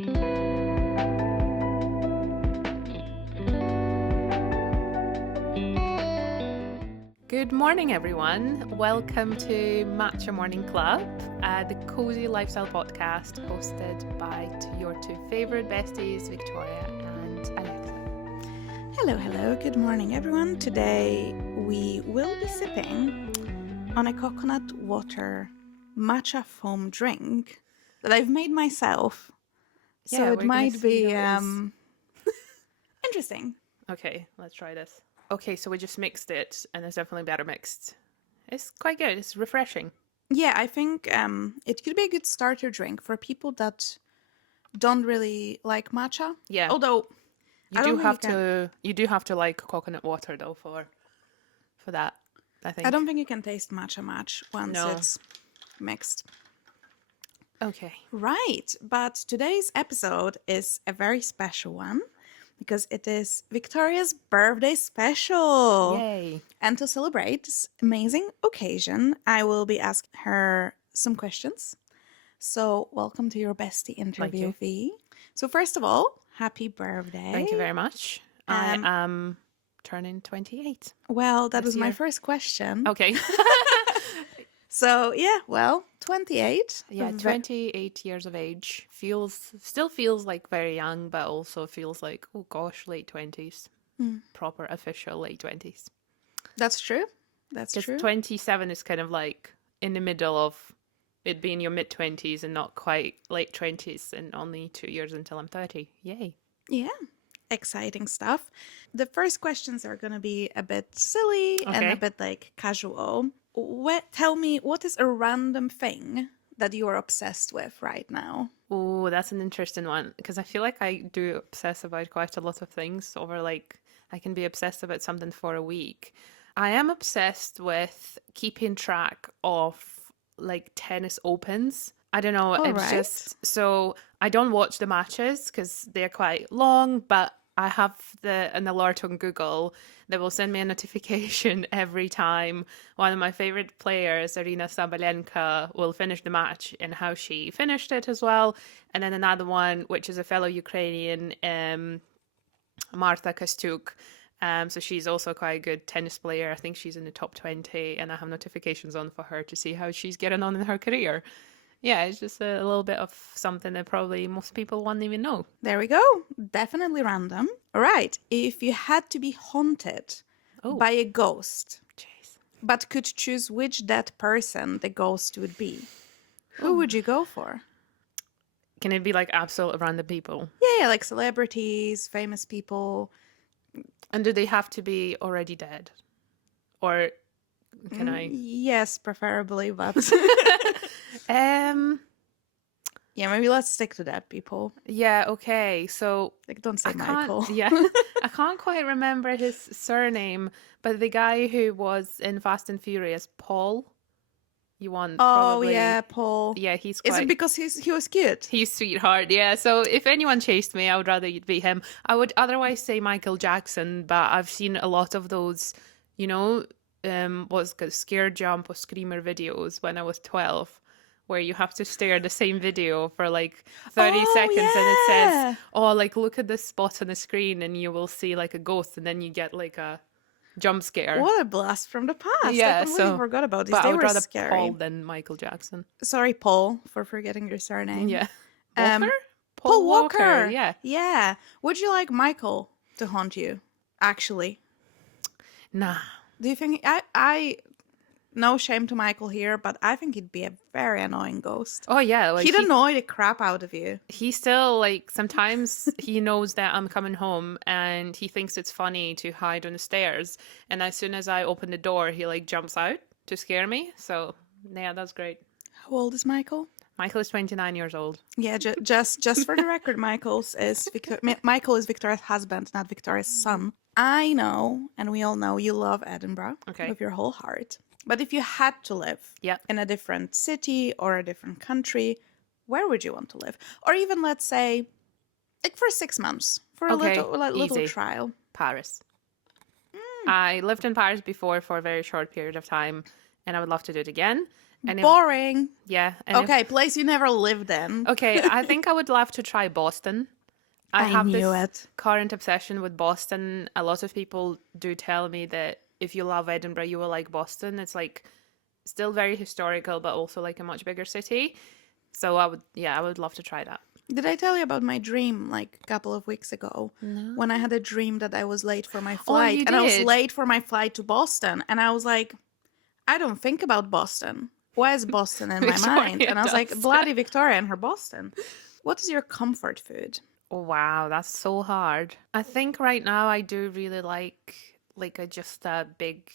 Good morning, everyone. Welcome to Matcha Morning Club, the cozy lifestyle podcast hosted by your two favorite besties, Viktoriia and Alexa. Hello. Good morning, everyone. Today we will be sipping on a coconut water matcha foam drink that I've made myself. So it might be interesting. Okay, let's try this. Okay, so we just mixed it, and it's definitely better mixed. It's quite good. It's refreshing. Yeah, I think it could be a good starter drink for people that don't really like matcha. Yeah. Although you do have to like coconut water though for that, I think. I don't think you can taste matcha much once it's mixed. Okay. Right, but today's episode is a very special one because it is Viktoriia's birthday special. Yay. And to celebrate this amazing occasion, I will be asking her some questions. So welcome to your Bestie Interview, V. So first of all, happy birthday. Thank you very much. I am turning 28. Well, that was my first question. Okay. So, 28. Yeah, 28 years of age. Still feels like very young, but also feels like, oh gosh, late 20s. Proper official late 20s. That's true. That's true. 27 is kind of like in the middle of it being your mid-20s and not quite late 20s, and only 2 years until I'm 30. Yay. Yeah. Exciting stuff. The first questions are going to be a bit silly and a bit like casual. Tell me, what is a random thing that you are obsessed with right now? Oh, that's an interesting one, because I feel like I do obsess about quite a lot of things over I can be obsessed about something for a week. I am obsessed with keeping track of tennis opens. I don't know. Just so I don't watch the matches because they're quite long, but I have an alert on Google that will send me a notification every time one of my favorite players, Arina Sabalenka, will finish the match and how she finished it as well. And then another one, which is a fellow Ukrainian, Marta Kostyuk. So she's also quite a good tennis player. I think she's in the top 20, and I have notifications on for her to see how she's getting on in her career. Yeah, it's just a little bit of something that probably most people won't even know. There we go. Definitely random. All right. If you had to be haunted by a ghost, but could choose which dead person the ghost would be, who would you go for? Can it be absolute random people? Yeah, like celebrities, famous people. And do they have to be already dead? Or can I? Yes, preferably, but... maybe let's stick to that, people. Yeah, okay. So don't say Michael. Yeah. I can't quite remember his surname, but the guy who was in Fast and Furious, Paul. You want probably... yeah, Paul. Yeah, he's Is it because he was cute? He's sweetheart, yeah. So if anyone chased me, I would rather it be him. I would otherwise say Michael Jackson, but I've seen a lot of those, what's called scare jump or screamer videos when I was 12. Where you have to stare at the same video for 30 seconds and it says, look at this spot on the screen and you will see a ghost, and then you get a jump scare. What a blast from the past. Yeah, I completely forgot about these. But They I would were rather scary. Paul than Michael Jackson. Sorry, Paul, for forgetting your surname. Yeah. Walker? Paul Walker. Yeah. Yeah. Would you like Michael to haunt you, actually? Nah. Do you think... I no shame to Michael here, but I think he'd be a very annoying ghost. Oh, yeah. He'd annoy the crap out of you. He still, sometimes he knows that I'm coming home and he thinks it's funny to hide on the stairs. And as soon as I open the door, he, jumps out to scare me. So, yeah, that's great. How old is Michael? Michael is 29 years old. Yeah, just for the record, Michael is Viktoriia's husband, not Viktoriia's son. I know, and we all know, you love Edinburgh with your whole heart. But if you had to live in a different city or a different country, where would you want to live? Or even, let's say, for 6 months, for a little trial. Paris. I lived in Paris before for a very short period of time, and I would love to do it again. Boring. Yeah. Okay, place you never lived in. Okay, I think I would love to try Boston. I have knew this it. current obsession with Boston. A lot of people do tell me that if you love Edinburgh, you will like Boston. It's like still very historical, but also like a much bigger city. So I would love to try that. Did I tell you about my dream like a couple of weeks ago? No. When I had a dream that I was late for my Oh, flight. you And I was did? late for my flight to Boston. And I was like, I don't think about Boston. Why is Boston in my mind? And I was like, does. bloody Victoria and her Boston. What is your comfort food? Oh, wow, that's so hard. I think right now I do really like just a big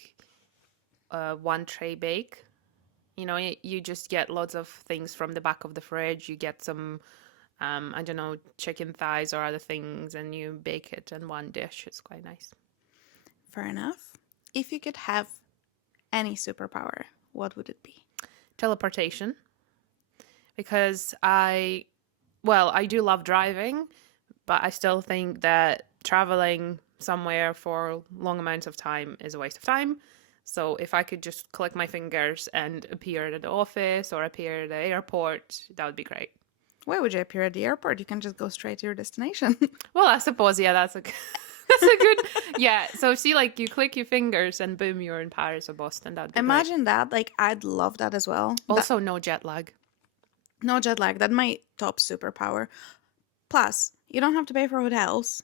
one tray bake. You know, you just get lots of things from the back of the fridge. You get some I don't know, chicken thighs or other things, and you bake it in one dish. It's quite nice. Fair enough. If you could have any superpower, what would it be? Teleportation. Because I do love driving, but I still think that traveling somewhere for long amounts of time is a waste of time. So if I could just click my fingers and appear at the office or appear at the airport, that would be great. Where would you appear at the airport? You can just go straight to your destination. Well, I suppose, yeah, that's a good, yeah. So see, like you click your fingers and boom, you're in Paris or Boston. That'd be Imagine great. that. Like, I'd love that as well. Also, no jet lag. No jet lag. That's my top superpower. Plus, you don't have to pay for hotels.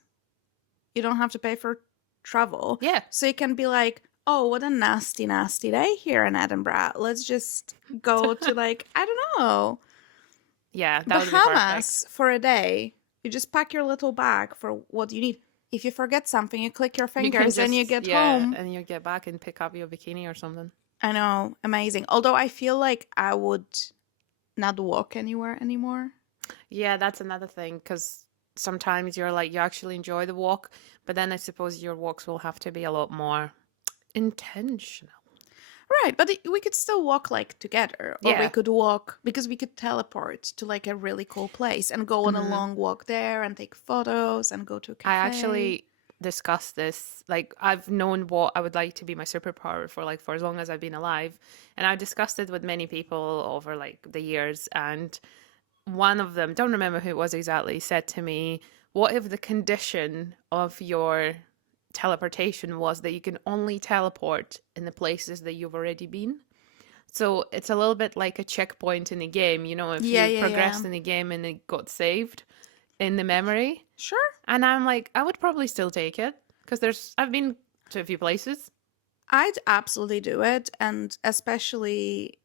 You don't have to pay for travel. Yeah. So you can be like, oh, what a nasty, nasty day here in Edinburgh. Let's just go to like, I don't know. Yeah, that would be Bahamas perfect. for a day. You just pack your little bag for what you need. If you forget something, you click your fingers and you get home. And you get back and pick up your bikini or something. I know, amazing. Although I feel like I would not walk anywhere anymore. Yeah, that's another thing, because sometimes you're like, you actually enjoy the walk, but then I suppose your walks will have to be a lot more intentional. Right, but we could still walk like together, or we Yeah. could walk because we could teleport to like a really cool place and go on a long walk there and take photos and go to a cafe. I actually discussed this. Like, I've known what I would like to be my superpower for as long as I've been alive, and I've discussed it with many people over like the years. And one of them, don't remember who it was exactly, said to me, "What if the condition of your teleportation was that you can only teleport in the places that you've already been?" So it's a little bit like a checkpoint in a game, you know, if you progressed in the game and it got saved in the memory. Sure. And I'm like, I would probably still take it, because I've been to a few places. I'd absolutely do it, and especially,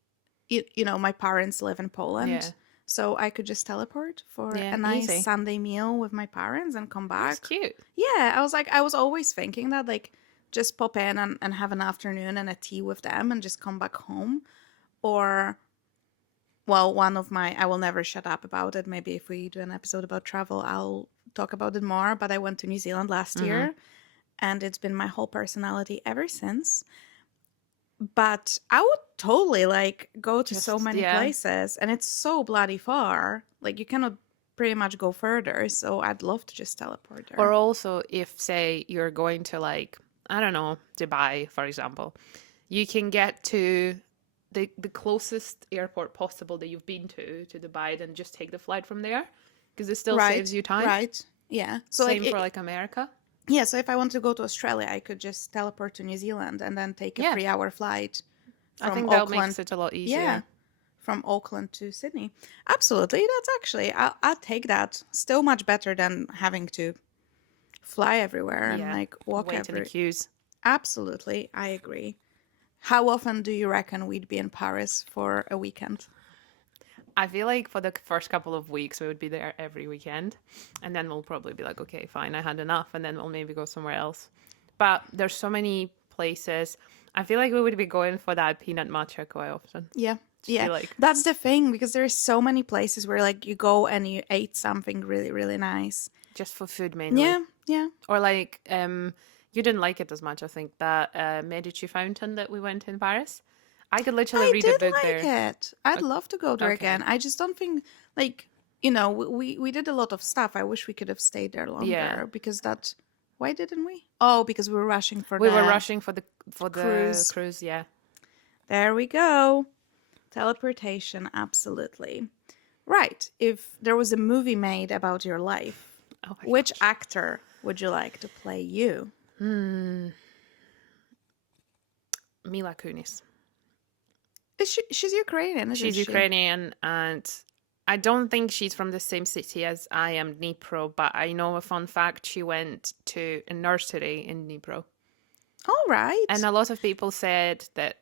you know, my parents live in Poland. Yeah. So I could just teleport for Yeah, a nice easy. Sunday meal with my parents and come back. That's cute. Yeah, I was always thinking that, like, just pop in and have an afternoon and a tea with them and just come back home. Or, well, I will never shut up about it. Maybe if we do an episode about travel, I'll talk about it more. But I went to New Zealand last year, and it's been my whole personality ever since. But I would totally like go to so many places, and it's so bloody far. Like, you cannot pretty much go further, so I'd love to just teleport there. Or also, if say you're going to like, I don't know, Dubai, for example, you can get to the closest airport possible that you've been to Dubai, then just take the flight from there, because it still saves you time. Right. Yeah. So Same for like America. Yeah, so if I want to go to Australia, I could just teleport to New Zealand and then take a 3-hour flight from I think Auckland. that makes it a lot easier. Yeah, from Auckland to Sydney. Absolutely, that's actually, I'll take that. Still much better than having to fly everywhere and like walk wait in the queues. Absolutely, I agree. How often do you reckon we'd be in Paris for a weekend? I feel like for the first couple of weeks, we would be there every weekend. And then we'll probably be like, okay, fine, I had enough. And then we'll maybe go somewhere else. But there's so many places. I feel like we would be going for that peanut matcha quite often. Yeah. Yeah, that's the thing, because there's so many places where like you go and you ate something really, really nice. Just for food mainly. Yeah. Or like, you didn't like it as much, I think, that Medici fountain that we went in Paris. I could literally read a book there. I did like it. I'd love to go there again. I just don't think, like, you know, we did a lot of stuff. I wish we could have stayed there longer because that. Why didn't we? Oh, because we were rushing for the cruise. There we go. Teleportation, absolutely. Right. If there was a movie made about your life, which actor would you like to play you? Mila Kunis. She's Ukrainian, isn't she? She's Ukrainian, and I don't think she's from the same city as I am, Dnipro, but I know a fun fact. She went to a nursery in Dnipro. All right. And a lot of people said that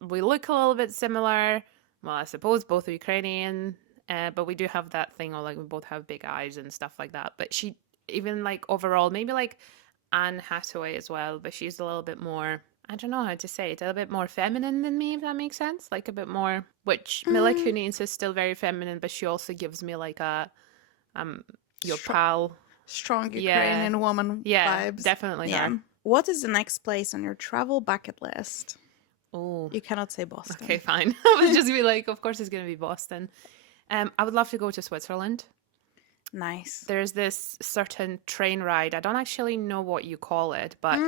we look a little bit similar. Well, I suppose both are Ukrainian, but we do have that thing, or like we both have big eyes and stuff like that. But she, even like overall, maybe like Anne Hathaway as well, but she's a little bit more, I don't know how to say it, a little bit more feminine than me, if that makes sense. Like a bit more, which Mila Kunis is still very feminine, but she also gives me like a, your pal. Strong Ukrainian woman vibes. Definitely her. What is the next place on your travel bucket list? Oh, you cannot say Boston. Okay, fine. I would just be like, of course it's going to be Boston. I would love to go to Switzerland. Nice. There's this certain train ride. I don't actually know what you call it, but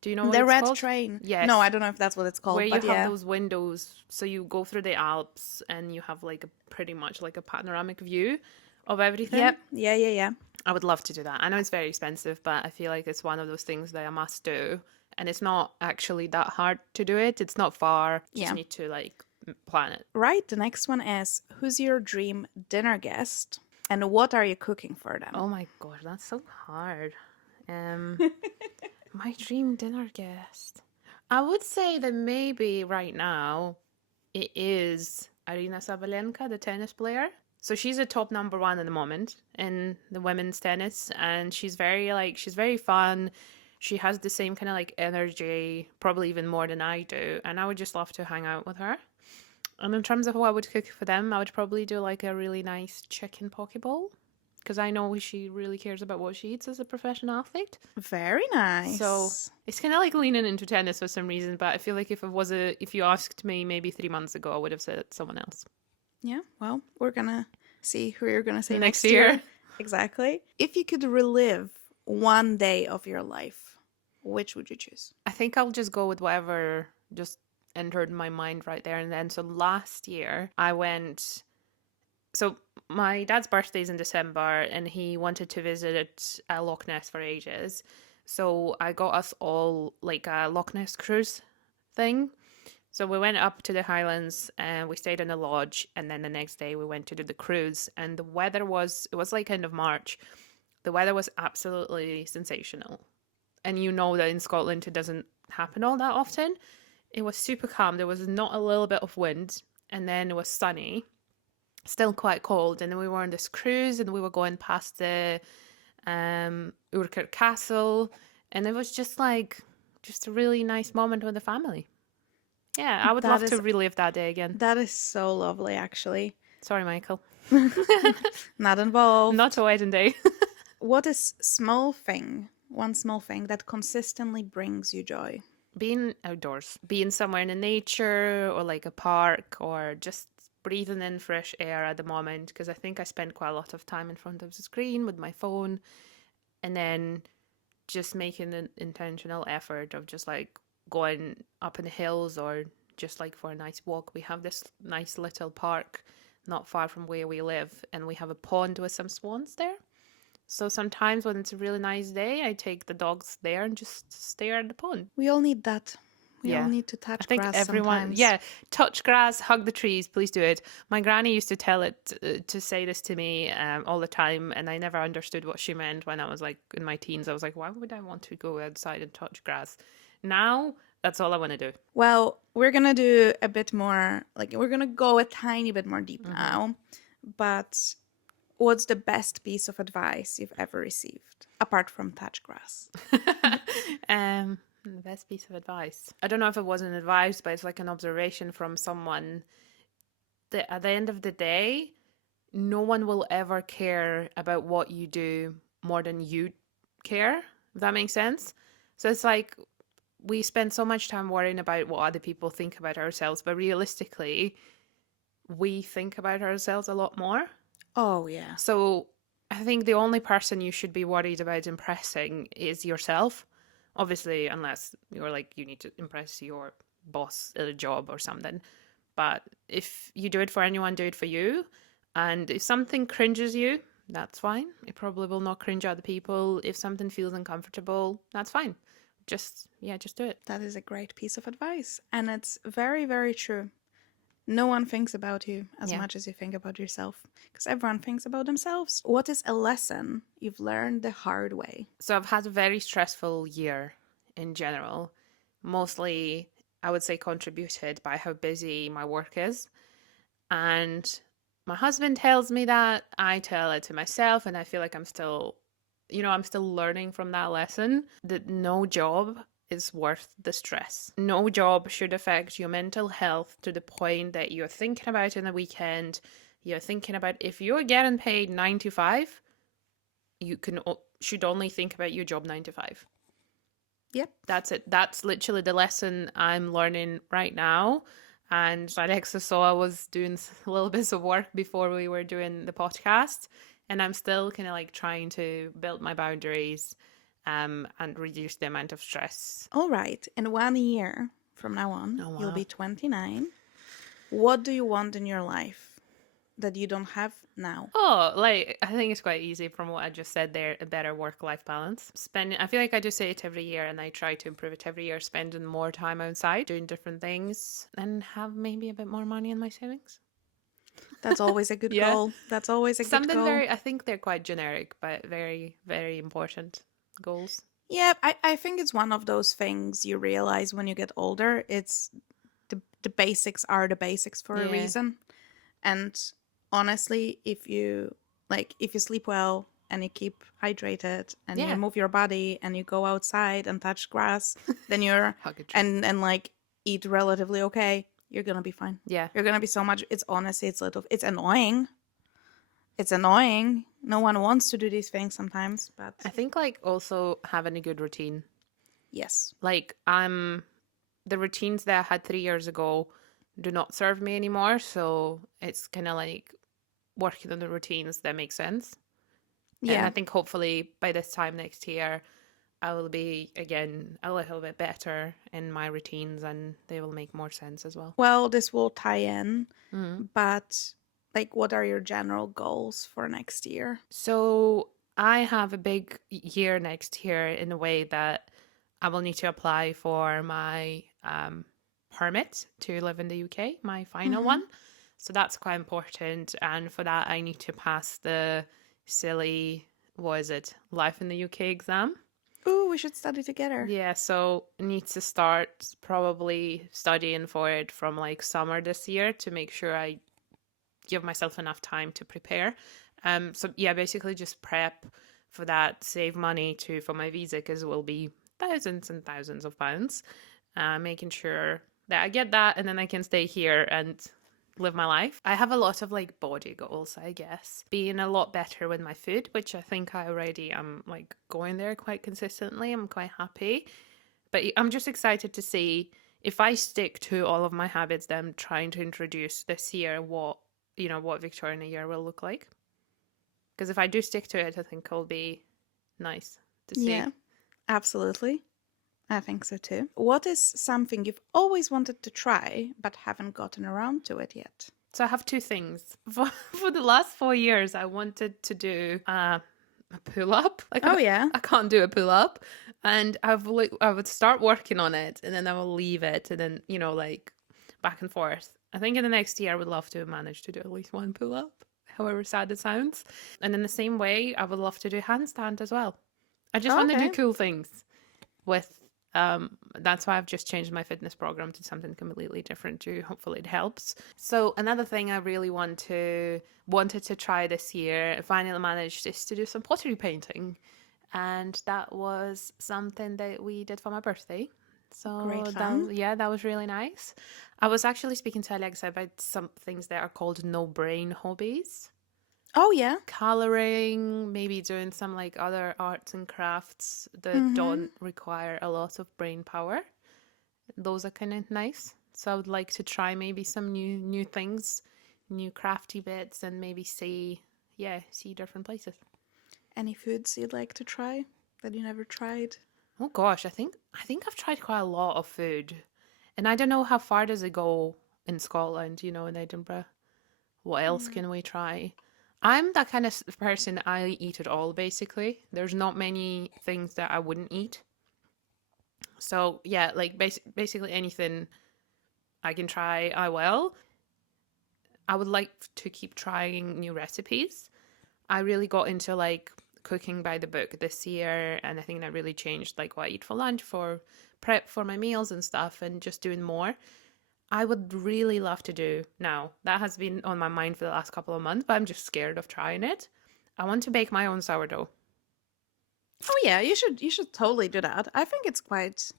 do you know what the it's red called? train? Yes. No, I don't know if that's what it's called. Where you but have those windows, so you go through the Alps and you have like pretty much like a panoramic view of everything. Yep. Yeah. I would love to do that. I know it's very expensive, but I feel like it's one of those things that I must do. And it's not actually that hard to do it. It's not far. You just need to like plan it. Right. The next one is, who's your dream dinner guest? And what are you cooking for them? Oh my god, that's so hard. My dream dinner guest. I would say that maybe right now it is Arina Sabalenka, the tennis player. So she's a top number 1 at the moment in the women's tennis, and she's very fun. She has the same kind of like energy, probably even more than I do, and I would just love to hang out with her. And in terms of what I would cook for them, I would probably do like a really nice chicken poke bowl, because I know she really cares about what she eats as a professional athlete. Very nice. So it's kind of like leaning into tennis for some reason, but I feel like if you asked me maybe 3 months ago, I would have said someone else. Yeah, well, we're gonna see who you're gonna say next year. Exactly. If you could relive one day of your life, which would you choose? I think I'll just go with whatever just entered my mind right there and then. So last year I went, so my dad's birthday is in December and he wanted to visit Loch Ness for ages. So I got us all like a Loch Ness cruise thing. So we went up to the Highlands and we stayed in a lodge, and then the next day we went to do the cruise, and the weather it was like end of March. The weather was absolutely sensational. And you know that in Scotland it doesn't happen all that often. It was super calm. There was not a little bit of wind, and then it was sunny, still quite cold. And then we were on this cruise and we were going past the Urquhart Castle, and it was just a really nice moment with the family. Yeah, I would love to relive that day again. That is so lovely, actually. Sorry, Michael. Not involved. Not a wedding day. What is one small thing that consistently brings you joy? Being outdoors. Being somewhere in the nature or like a park, or just breathing in fresh air at the moment, because I think I spend quite a lot of time in front of the screen with my phone, and then just making an intentional effort of just like going up in the hills or just like for a nice walk. We have this nice little park not far from where we live, and we have a pond with some swans there. So sometimes when it's a really nice day, I take the dogs there and just stare at the pond. We all need that. We all need to touch grass. I think everyone, touch grass, hug the trees, please do it. My granny used to say this to me all the time, and I never understood what she meant when I was like in my teens. I was like, why would I want to go outside and touch grass? Now, that's all I want to do. Well, we're going to do a bit more, like we're going to go a tiny bit more deep now. But what's the best piece of advice you've ever received, apart from touch grass? The best piece of advice. I don't know if it was an advice, but it's like an observation from someone that at the end of the day, no one will ever care about what you do more than you care, if that makes sense. So it's like, we spend so much time worrying about what other people think about ourselves, but realistically, we think about ourselves a lot more. Oh, yeah. So I think the only person you should be worried about impressing is yourself. Obviously, unless you're like, you need to impress your boss at a job or something. But if you do it for anyone, do it for you. And if something cringes you, that's fine. It probably will not cringe other people. If something feels uncomfortable, that's fine. Just do it. That is a great piece of advice. And it's very, very true. No one thinks about you as much as you think about yourself, because everyone thinks about themselves. What is a lesson you've learned the hard way? So I've had a very stressful year in general. Mostly, I would say, contributed by how busy my work is. And my husband tells me that, I tell it to myself, and I feel like I'm still learning from that lesson that no job is worth the stress. No job should affect your mental health to the point that you're thinking about in the weekend. You're thinking about if you're getting paid 9 to 5, you should only think about your job 9 to 5. Yep. That's it. That's literally the lesson I'm learning right now. And Alexa saw I was doing a little bit of work before we were doing the podcast. And I'm still kind of like trying to build my boundaries and reduce the amount of stress. All right. In 1 year from now on, you'll be 29. What do you want in your life that you don't have now? Oh, like, I think it's quite easy from what I just said there, a better work-life balance. I feel like I just say it every year and I try to improve it every year, spending more time outside, doing different things, and have maybe a bit more money in my savings. That's always a good goal. That's always a good goal. I think they're quite generic, but very, very important goals. Yeah, I think it's one of those things you realize when you get older. It's the basics are the basics for a reason. And honestly, if you sleep well and you keep hydrated and you move your body and you go outside and touch grass, then you're and like eat relatively okay, you're gonna be fine. Yeah. You're gonna be so much. It's honestly, it's annoying. It's annoying. No one wants to do these things sometimes, but I think like also having a good routine. Yes. Like the routines that I had 3 years ago do not serve me anymore, so it's kind of like working on the routines that make sense. Yeah. And I think hopefully by this time next year, I will be, again, a little bit better in my routines and they will make more sense as well. Well, this will tie in, but like, what are your general goals for next year? So I have a big year next year in a way that I will need to apply for my permit to live in the UK, my final one. So that's quite important. And for that, I need to pass the silly, Life in the UK exam. Ooh, we should study together. Yeah, so I need to start probably studying for it from like summer this year to make sure I give myself enough time to prepare. So yeah, basically just prep for that, save money for my visa, because it will be thousands and thousands of pounds. Making sure that I get that and then I can stay here and live my life. I have a lot of like body goals, I guess. Being a lot better with my food, which I think I already am like going there quite consistently. I'm quite happy. But I'm just excited to see if I stick to all of my habits that I'm trying to introduce this year, what Viktoriia in a year will look like. Because if I do stick to it, I think it'll be nice to see. Yeah, absolutely. I think so too. What is something you've always wanted to try but haven't gotten around to it yet? So I have two things. For the last 4 years, I wanted to do a pull-up. Like, I can't do a pull-up. And I would start working on it and then I will leave it and then, like back and forth. I think in the next year, I would love to manage to do at least one pull-up, however sad it sounds. And in the same way, I would love to do handstand as well. I just want to do cool things with that's why I've just changed my fitness program to something completely different too. Hopefully it helps. So another thing I really wanted to try this year, I finally managed, is to do some pottery painting. And that was something that we did for my birthday. So great fun. That was really nice. I was actually speaking to Alexa about some things that are called no-brain hobbies. Oh, yeah. Coloring, maybe doing some like other arts and crafts that don't require a lot of brain power. Those are kind of nice. So I would like to try maybe some new things, new crafty bits, and maybe see different places. Any foods you'd like to try that you never tried? Oh gosh, I think I've tried quite a lot of food. And I don't know how far does it go in Scotland, in Edinburgh. What else can we try? I'm that kind of person, I eat it all, basically. There's not many things that I wouldn't eat. So, yeah, like basically anything I can try, I will. I would like to keep trying new recipes. I really got into like cooking by the book this year, and I think that really changed like what I eat for lunch, for prep for my meals and stuff, and just doing more. I would really love to do now. That has been on my mind for the last couple of months, but I'm just scared of trying it. I want to bake my own sourdough. Oh yeah, you should totally do that. I think it's quite.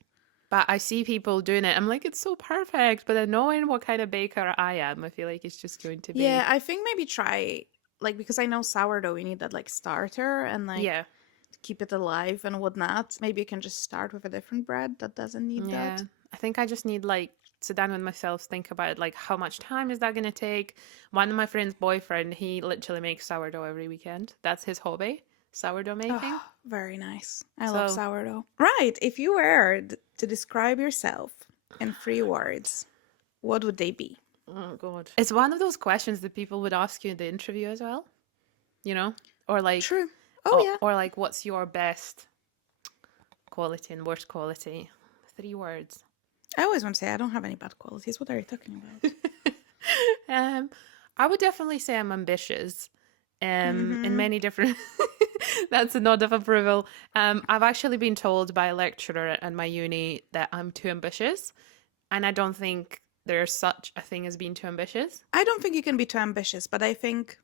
But I see people doing it. I'm like, it's so perfect. But then knowing what kind of baker I am, I feel like it's just going to be. Yeah, I think maybe try like because I know sourdough, you need that like starter and like Yeah. keep it alive and whatnot. Maybe you can just start with a different bread that doesn't need that. I think I just need like sit down with myself, think about like how much time is that going to take. One of my friend's boyfriend, he literally makes sourdough every weekend. That's his hobby, sourdough making. Oh, very nice. I love sourdough. Right. If you were to describe yourself in 3 words, what would they be? Oh, God. It's one of those questions that people would ask you in the interview as well, Or like... True. Oh, yeah. Or like, what's your best quality and worst quality? 3 words. I always want to say I don't have any bad qualities. What are you talking about? I would definitely say I'm ambitious. In many different... That's a nod of approval. I've actually been told by a lecturer at my uni that I'm too ambitious. And I don't think there's such a thing as being too ambitious. I don't think you can be too ambitious, but I think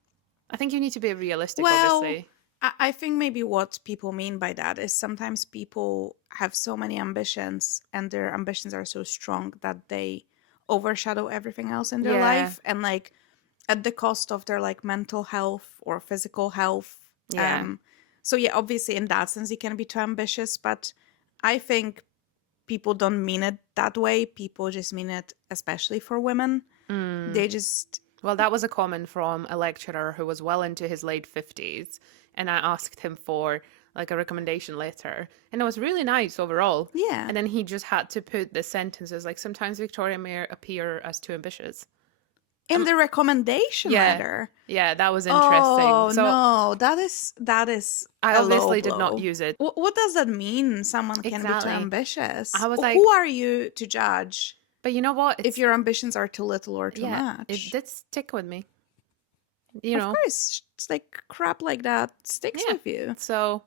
you need to be realistic, obviously. I think maybe what people mean by that is sometimes people have so many ambitions and their ambitions are so strong that they overshadow everything else in their life and like at the cost of their like mental health or physical health. Yeah. So yeah, obviously in that sense you can be too ambitious, but I think people don't mean it that way. People just mean it, especially for women. They just... Well, that was a comment from a lecturer who was well into his late 50s. And I asked him for like a recommendation letter. And it was really nice overall. Yeah. And then he just had to put the sentences like, sometimes Viktoriia may appear as too ambitious. In the recommendation letter? Yeah, that was interesting. Oh, no. That is I obviously did not use it. What does that mean? Someone can be too ambitious? I was like... Who are you to judge? But you know what? If your ambitions are too little or too much. It did stick with me. Of course. It's like crap like that sticks with you. So...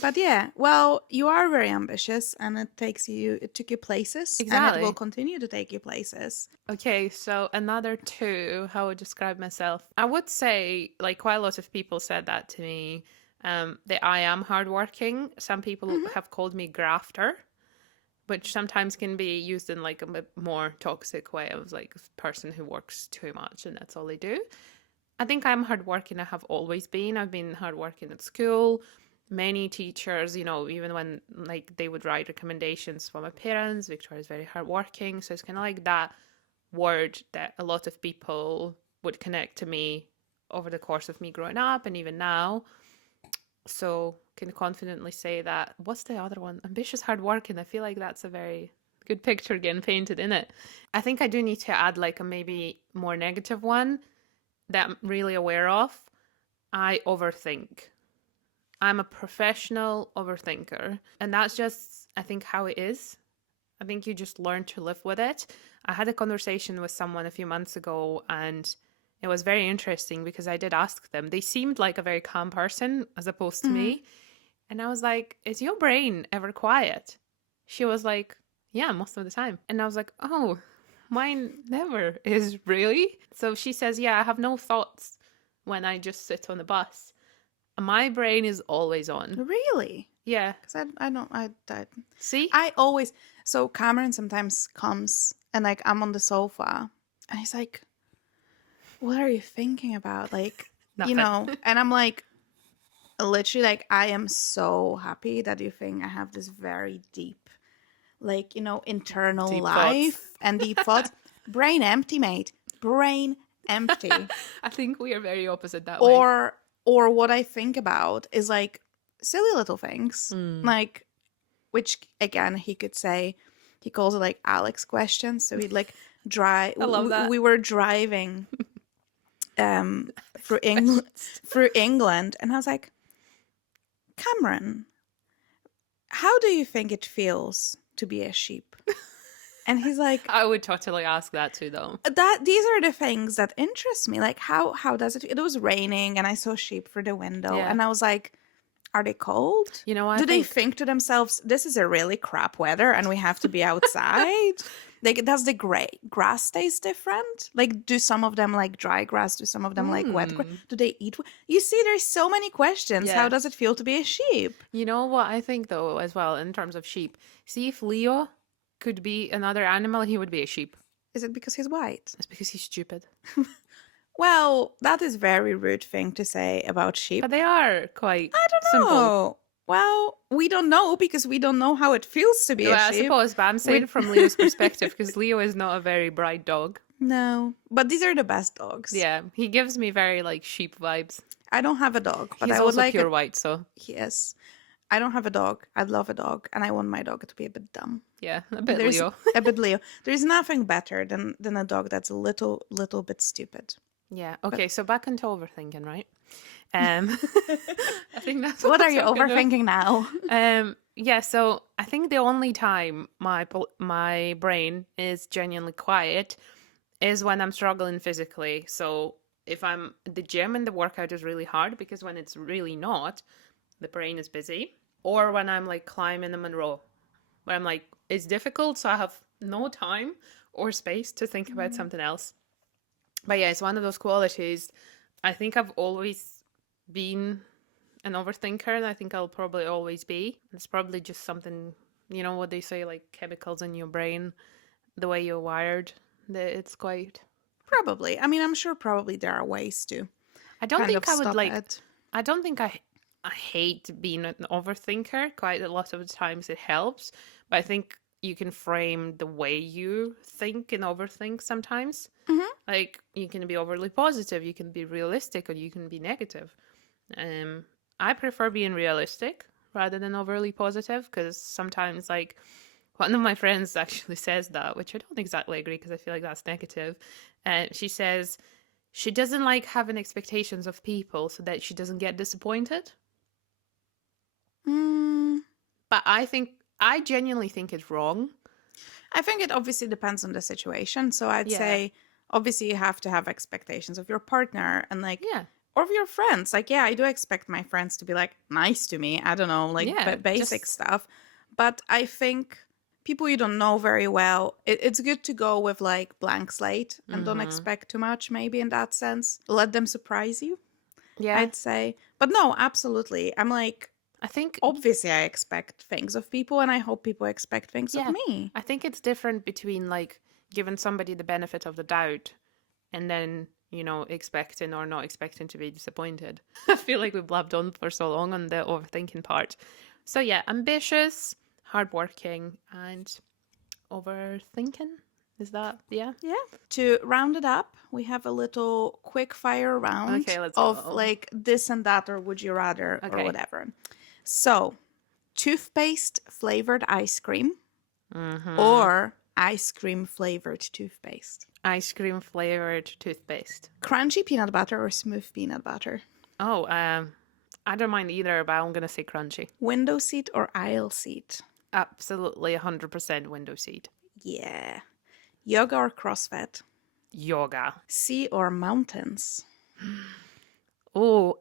But yeah, well, you are very ambitious and it took you places. Exactly. And it will continue to take you places. Okay, so another 2, how I would describe myself. I would say, like, quite a lot of people said that to me, that I am hardworking. Some people have called me grafter, which sometimes can be used in like a bit more toxic way of like a person who works too much and that's all they do. I think I'm hardworking. I have always been. I've been hardworking at school. Many teachers, even when like they would write recommendations for my parents, Viktoriia is very hardworking. So it's kind of like that word that a lot of people would connect to me over the course of me growing up and even now. So can confidently say that. What's the other one? Ambitious, hardworking. I feel like that's a very good picture getting painted in it. I think I do need to add like a maybe more negative one that I'm really aware of. I overthink. I'm a professional overthinker. And that's just, I think, how it is. I think you just learn to live with it. I had a conversation with someone a few months ago and it was very interesting because I did ask them. They seemed like a very calm person as opposed to me. And I was like, is your brain ever quiet? She was like, yeah, most of the time. And I was like, oh, mine never is, really? So she says, yeah, I have no thoughts when I just sit on the bus. My brain is always on. Really? Yeah. Because I See? I always... So Cameron sometimes comes and like I'm on the sofa and he's like, what are you thinking about? Like, Nothing. And I'm like, literally like, I am so happy that you think I have this very deep, like, internal deep life thoughts. And deep thoughts. Brain empty, mate. Brain empty. I think we are very opposite that way. Or what I think about is like silly little things, like, which again, he could say, he calls it like Alex questions. So he'd like drive. I love that. We were driving through England, and I was like, Cameron, how do you think it feels to be a sheep? And he's like, I would totally ask that too, though. These are the things that interest me. Like, how does it? It was raining, and I saw sheep through the window, and I was like, are they cold? You know, do they think to themselves, this is a really crap weather, and we have to be outside? Like, does the grass taste different? Like, do some of them like dry grass? Do some of them like wet grass? Do they eat? You see, there's so many questions. Yeah. How does it feel to be a sheep? You know what I think, though, as well, in terms of sheep? See, if Leo could be another animal, he would be a sheep. Is it because he's white? It's because he's stupid. Well, that is a very rude thing to say about sheep. But they are quite simple. Know. Well, we don't know because we don't know how it feels to be a sheep. I suppose, but I'm saying from Leo's perspective because Leo is not a very bright dog. No, but these are the best dogs. Yeah, he gives me very like sheep vibes. I don't have a dog, but he's I would also like pure white, so yes. I don't have a dog. I'd love a dog, and I want my dog to be a bit dumb. Yeah, a bit Leo. A bit Leo. There's nothing better than a dog that's a little bit stupid. Yeah. Okay. So back into overthinking, right? I think that's what are you overthinking now? Yeah. So I think the only time my brain is genuinely quiet is when I'm struggling physically. So if I'm at the gym and the workout is really hard, because when it's really not, the brain is busy. Or when I'm like climbing a Monroe, where I'm like, it's difficult, so I have no time or space to think about something else. But yeah, it's one of those qualities. I think I've always been an overthinker, and I think I'll probably always be. It's probably just something, you know what they say, like chemicals in your brain, the way you're wired, that it's quite... Probably. I mean, I'm sure probably there are ways to I don't think I would like... It. I don't think I hate being an overthinker. Quite a lot of the times it helps. But I think you can frame the way you think and overthink sometimes. Mm-hmm. Like, you can be overly positive, you can be realistic, or you can be negative. I prefer being realistic rather than overly positive, because sometimes, like, one of my friends actually says that, which I don't exactly agree, because I feel like that's negative. She says she doesn't like having expectations of people so that she doesn't get disappointed. But I genuinely think it's wrong. I think it obviously depends on the situation. So I'd say, obviously, you have to have expectations of your partner and like, or of your friends. Like, I do expect my friends to be like nice to me. I don't know, like basic stuff. But I think people you don't know very well, it's good to go with like blank slate and don't expect too much, maybe in that sense. Let them surprise you. Yeah, I'd say. But no, absolutely. I'm like, I think obviously I expect things of people, and I hope people expect things of me. I think it's different between like giving somebody the benefit of the doubt and then, you know, expecting or not expecting to be disappointed. I feel like we've blabbed on for so long on the overthinking part. So yeah, ambitious, hardworking, and overthinking. Is that, yeah? To round it up, we have a little quick fire round of like this and that, or would you rather, or whatever. So, toothpaste flavored ice cream or ice cream flavored toothpaste? Ice cream flavored toothpaste. Crunchy peanut butter or smooth peanut butter? Oh, I don't mind either, but I'm going to say crunchy. Window seat or aisle seat? Absolutely 100% window seat. Yeah. Yoga or CrossFit? Yoga. Sea or mountains? Oh,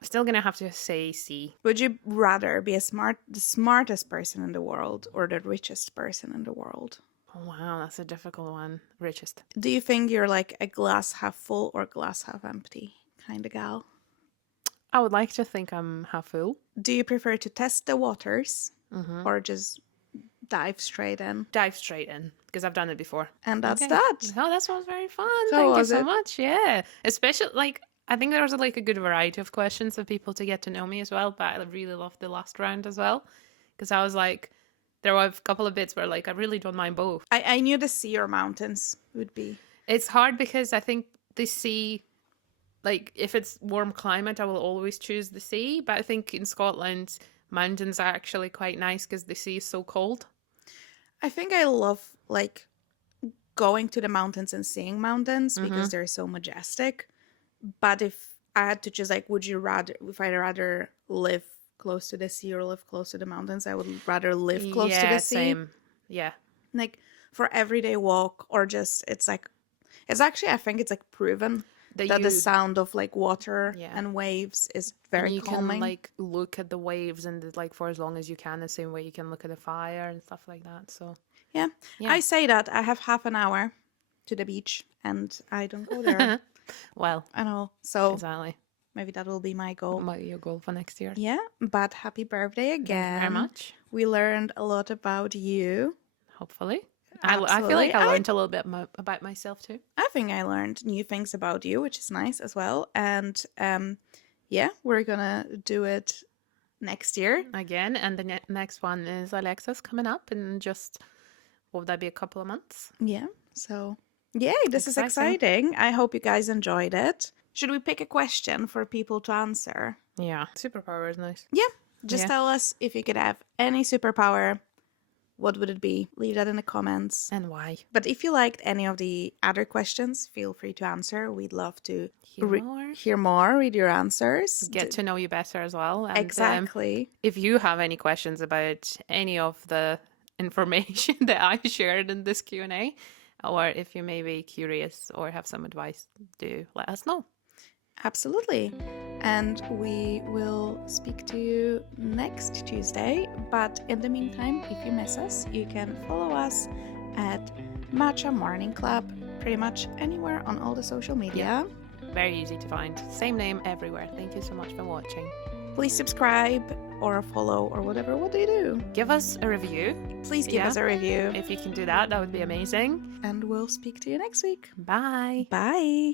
still gonna have to say sea. Would you rather be the smartest person in the world or the richest person in the world? Oh, wow, that's a difficult one. Richest. Do you think you're like a glass half full or glass half empty kind of gal? I would like to think I'm half full. Do you prefer to test the waters or just dive straight in? Dive straight in, because I've done it before. And that's that. Oh, that was very fun. Thank you so much. Yeah. Especially, like, I think there was like a good variety of questions for people to get to know me as well, but I really loved the last round as well, because I was like, there were a couple of bits where like I really don't mind both. I knew the sea or mountains would be. It's hard because I think the sea, like if it's warm climate, I will always choose the sea, but I think in Scotland, mountains are actually quite nice because the sea is so cold. I think I love like going to the mountains and seeing mountains because they're so majestic. But if I had to choose, like, if I'd rather live close to the sea or live close to the mountains, I would rather live close to the sea. Same. Yeah. Like, for everyday walk, or just, it's actually, I think it's like proven that the sound of like water and waves is very calming. You can like look at the waves and like for as long as you can, the same way you can look at the fire and stuff like that. So yeah. I say that I have half an hour to the beach and I don't go there. Well, I know. So exactly. Maybe that will be my goal. Your goal for next year. Yeah, but happy birthday again. Thank you very much. We learned a lot about you. Hopefully. I feel like I learned a little bit about myself too. I think I learned new things about you, which is nice as well. And we're going to do it next year. Again, and the next one is Alexa's coming up in just, will that be a couple of months? Yeah, so yay, this is exciting. I hope you guys enjoyed it. Should we pick a question for people to answer? Yeah, superpower is nice. Yeah, just tell us if you could have any superpower. What would it be? Leave that in the comments. And why. But if you liked any of the other questions, feel free to answer. We'd love to hear more, read your answers. Get to know you better as well. And, exactly. If you have any questions about any of the information that I shared in this Q&A, or if you may be curious or have some advice, do let us know. Absolutely. And we will speak to you next Tuesday. But in the meantime, if you miss us, you can follow us at Matcha Morning Club pretty much anywhere on all the social media. Yeah. Very easy to find. Same name everywhere. Thank you so much for watching. Please subscribe or follow or whatever. What do you do? Give us a review. Please give us a review. If you can do that, that would be amazing. And we'll speak to you next week. Bye. Bye.